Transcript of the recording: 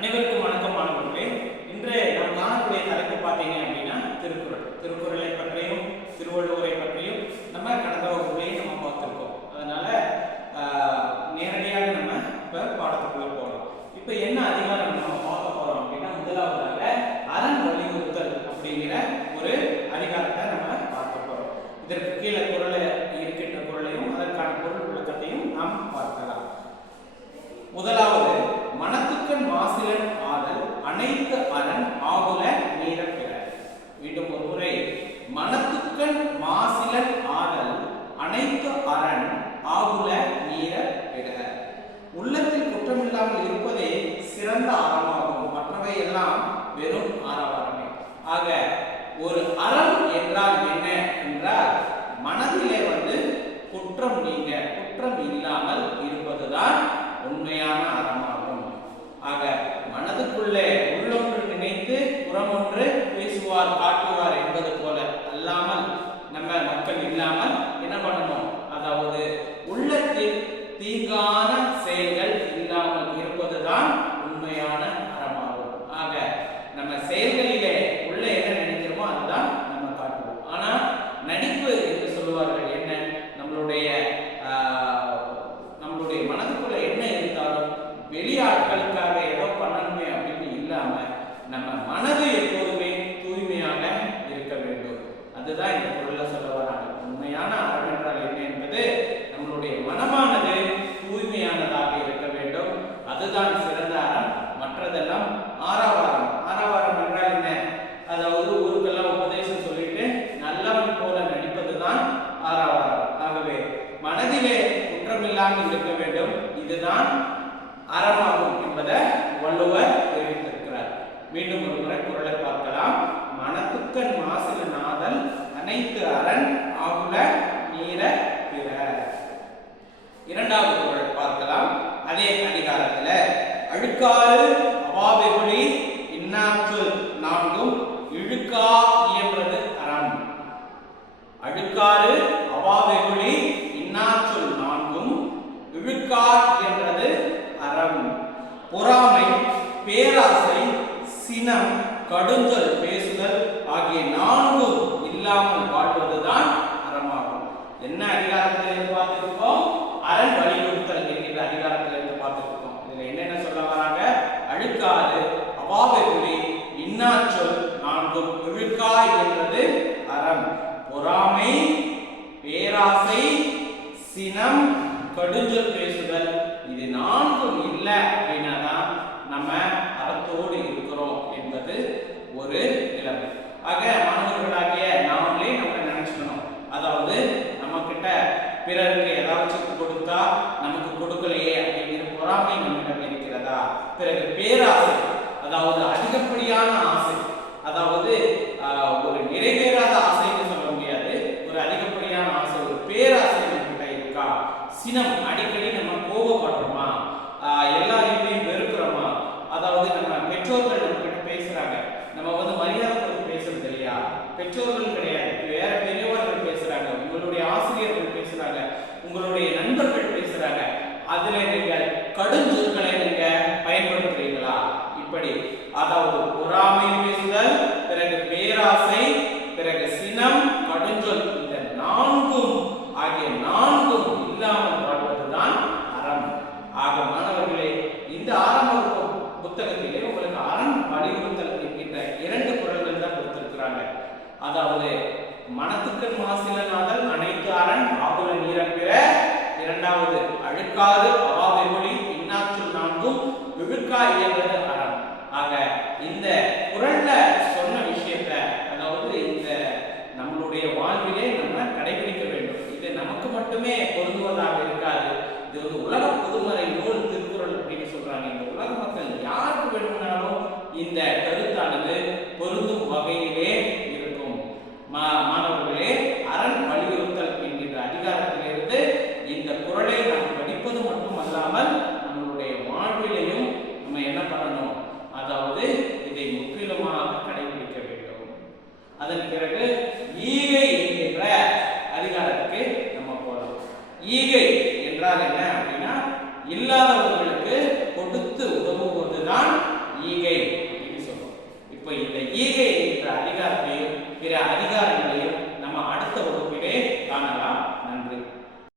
அனைவருக்கும் வணக்கம் மாணவர்களே. இன்று நாம் காணக்கூடிய தலைப்பு பார்த்தீங்க அப்படின்னா திருக்குறளை பற்றியும் திருவள்ளுவரை பற்றியும் நம்ம கடந்த வகுப்புலையும் நம்ம பார்த்துருக்கோம். அதனால நேரடியாக நம்ம இப்போ பாடத்துக்குள்ள போகலாம். இப்போ என்ன அதிகாரம் நம்ம பார்க்க போறோம் அப்படின்னா, முதலாவதாக அரண் வலியுறுத்தல் அப்படிங்கிற ஒரு அதிகாரத்தை நம்ம பார்க்க போறோம். இதற்கு கீழே குறளை இருக்கின்ற குறளையும் அதற்கான பொருள் விளக்கத்தையும் நாம் பார்க்கலாம். முதலாவது, மனத்துக்கண் மாசிலன் ஆதல் அனைத்து அரண் ஆகுல நீர பிற. மீண்டும் ஒரு முறை, மனத்துக்கண் மாசிலன் ஆதல் அனைத்து அரண் ஆகுல நீர பிற. உள்ளத்தில் குற்றமில்லாமல் இருப்பதே சிறந்த அறமாகும், மற்றவை எல்லாம் வெறும் ஆரவாரமே. ஆக ஒரு அறம் என்றால் என்ன என்றால், மனதிலே குற்றம் நீங்க குற்றம் இல்லாமல் இருப்பதுதான் உண்மையான அறமாகும். ஆக மனதுக்குள்ளே உள்ளொன்று நினைத்து புறமொன்று பேசுவார் காட்டுவார் என்பது போல அல்லாமல் நம்ம மக்கள் இல்லாமல் என்ன பண்ணணும், அதாவது உள்ளத்தில் தீங்கான செயல்கள் இல்லாமல் இருப்பதுதான் உண்மையான அறமாகும். ஆக நம்ம செயல்களிலே உள்ள என்ன நினைக்கிறோமோ அதுதான் நம்ம காட்டுவோம். ஆனா நடிப்பு என்று சொல்லுவார்கள். என்ன, நம்மளுடைய மனதுக்குள்ள என்ன இருந்தாலும் வெளியாட்களுக்காக ஏதோ பண்ணணுமே அப்படின்னு இல்லாம நம்ம மனது எப்போதுமே தூய்மையாக இருக்க வேண்டும். அதுதான் இந்த பொருளை சொல்ல வராங்க. உண்மையான அறம் என்றால் என்ன என்பது, நம்மளுடைய மனமானது தூய்மையானதாக இருக்க வேண்டும். அதுதான் சிறந்த அறம். மற்றதெல்லாம் ஆரவாரம். ஆரவாரம் என்றால் என்ன, அதாவது ஊருக்கெல்லாம் உபதேசம் சொல்லிட்டு நல்லவன் போல நடிப்பதுதான் ஆரவாரம். ஆகவே மனதிலே குற்றமில்லாமல் இருக்க வேண்டும், இதுதான் அறமாகும் என்பதை வள்ளுவர் தெரிவித்திருக்கிறார். மீண்டும் ஒரு முறை குறளை பார்க்கலாம். மனத்துக்கண் மாசிலன் ஆதல் அனைத்து அரண் ஆகுல நீர பிற. இரண்டாவது குறள் பார்க்கலாம். அதே அதிகாரத்துல, அழுக்காறு அவாவெகுளி இன்னாற்றல் நான்கும் இழுக்கா இயன்றது அறம். அழுக்காறு அவாவெகுளி இன்னாற்றல் நான்கும் இழுக்கார் என்றது அறம். பொறாமை, பேராசை, சினம், கடுஞ்சொல் பேசுதல் ஆகிய நான்கும் இல்லாமல் வாழ்வதுதான் அறமாகும். என்ன அதிகாரத்திலிருந்து பார்த்திருக்கோம்? அரண் வலியுறுத்தல் என்கின்ற அதிகாரத்திலிருந்து பார்த்திருக்கோம். இதுல என்னென்ன சொல்ல வராங்க? அழுக்காறு அவாவெகுளி இன்னாற்றல் நான்கும் இழுக்காய் என்றது அறம். பொறாமை, பேராசை, சினம், கடுஞ்சொல் பேசுதல், இது நான்கும் இல்லை அப்படின்னா தான் நம்ம அறத்தோடு இருக்கிறோம் என்பது ஒரு நிலைமை. ஆக மாணவர்களாகிய நாமளே நம்ம நினைச்சுக்கணும். அதாவது நம்ம கிட்ட பிறருக்கு ஏதாச்சும் கொடுத்தா நமக்கு கொடுக்கலையே அப்படிங்கிற பொறாமை நம்மிடம் இருக்கிறதா? பிறகு பேராசை, அதாவது அதிகப்படியான ஆசை, அதாவது ஒரு நிறைவேறாத ஆசைன்னு சொல்ல முடியாது, ஒரு அதிகப்படியான ஆசை, ஒரு பேராசை நம்மகிட்ட இருக்கா? சினம், அடிக்கடி நம்ம கோபப்படுறோமா? எல்லாரையுமே வெறுக்கிறோமா? அதாவது நம்ம பெற்றோர்கள் நம்ம கிட்ட பேசுறாங்க, நம்ம மரியாதை கொடுத்து பேசுறது இல்லையா? பெற்றோர்கள் கிடையாது, வேற பெரியவர்கள் பேசுறாங்க, உங்களுடைய ஆசிரியர்கள் பேசுறாங்க, உங்களுடைய நண்பர்கள் பேசுறாங்க, அதுல நீங்கள் கடுஞ்சொற்களை நீங்க பயன்படுத்துறீங்களா? இப்படி அதாவது பொறாமை பேசுதல், பிறகு பேராசை, பிறகு சினம், கடுஞ்சொல், இந்த நான்கும் ஆகிய நான்கும் இல்லாமல் வாழ்வதுதான் அறம். ஆக மாணவர்களே, இந்த ஆரம்ப புத்தகத்திலே உங்களுக்கு அரண் வலியுறுத்தல் என்கின்ற இரண்டு குறள்கள் தான் கொடுத்திருக்கிறாங்க. அதாவது மனத்துக்கண் மாசிலன் ஆதல் அனைத்து அரண் ஆகுல நீர பிற. இரண்டாவது, அழுக்காறு அவாவெகுளி இன்னாற்றல் நான்கும் இழுக்கா இயன்றது அறம். ஆக இந்த குறள்ல சொன்ன விஷயத்தை, அதாவது இந்த நம்மளுடைய வாழ்விலே நம்ம கடைபிடிக்க வேண்டும். இது நமக்கு மட்டுமே பொருந்துவதாக இருக்காது. இது உலக பொதுமறை நூல் திருக்குறள் அப்படின்னு சொல்றாங்க. இந்த உலக மக்கள் யாருக்கு வேணும்னாலும் இந்த கருத்தானது பொருந்தும் வகையிலே இருக்கும். மாணவர்களே, அரண் வலியுறுத்தல் என்கின்ற அதிகாரத்திலிருந்து இந்த குறளை நாம் படிப்பது மட்டுமல்லாமல் நம்மளுடைய வாழ்விலையும் நம்ம என்ன பண்ணணும் இப்போ இந்த ஈகை என்ற அதிகாரம்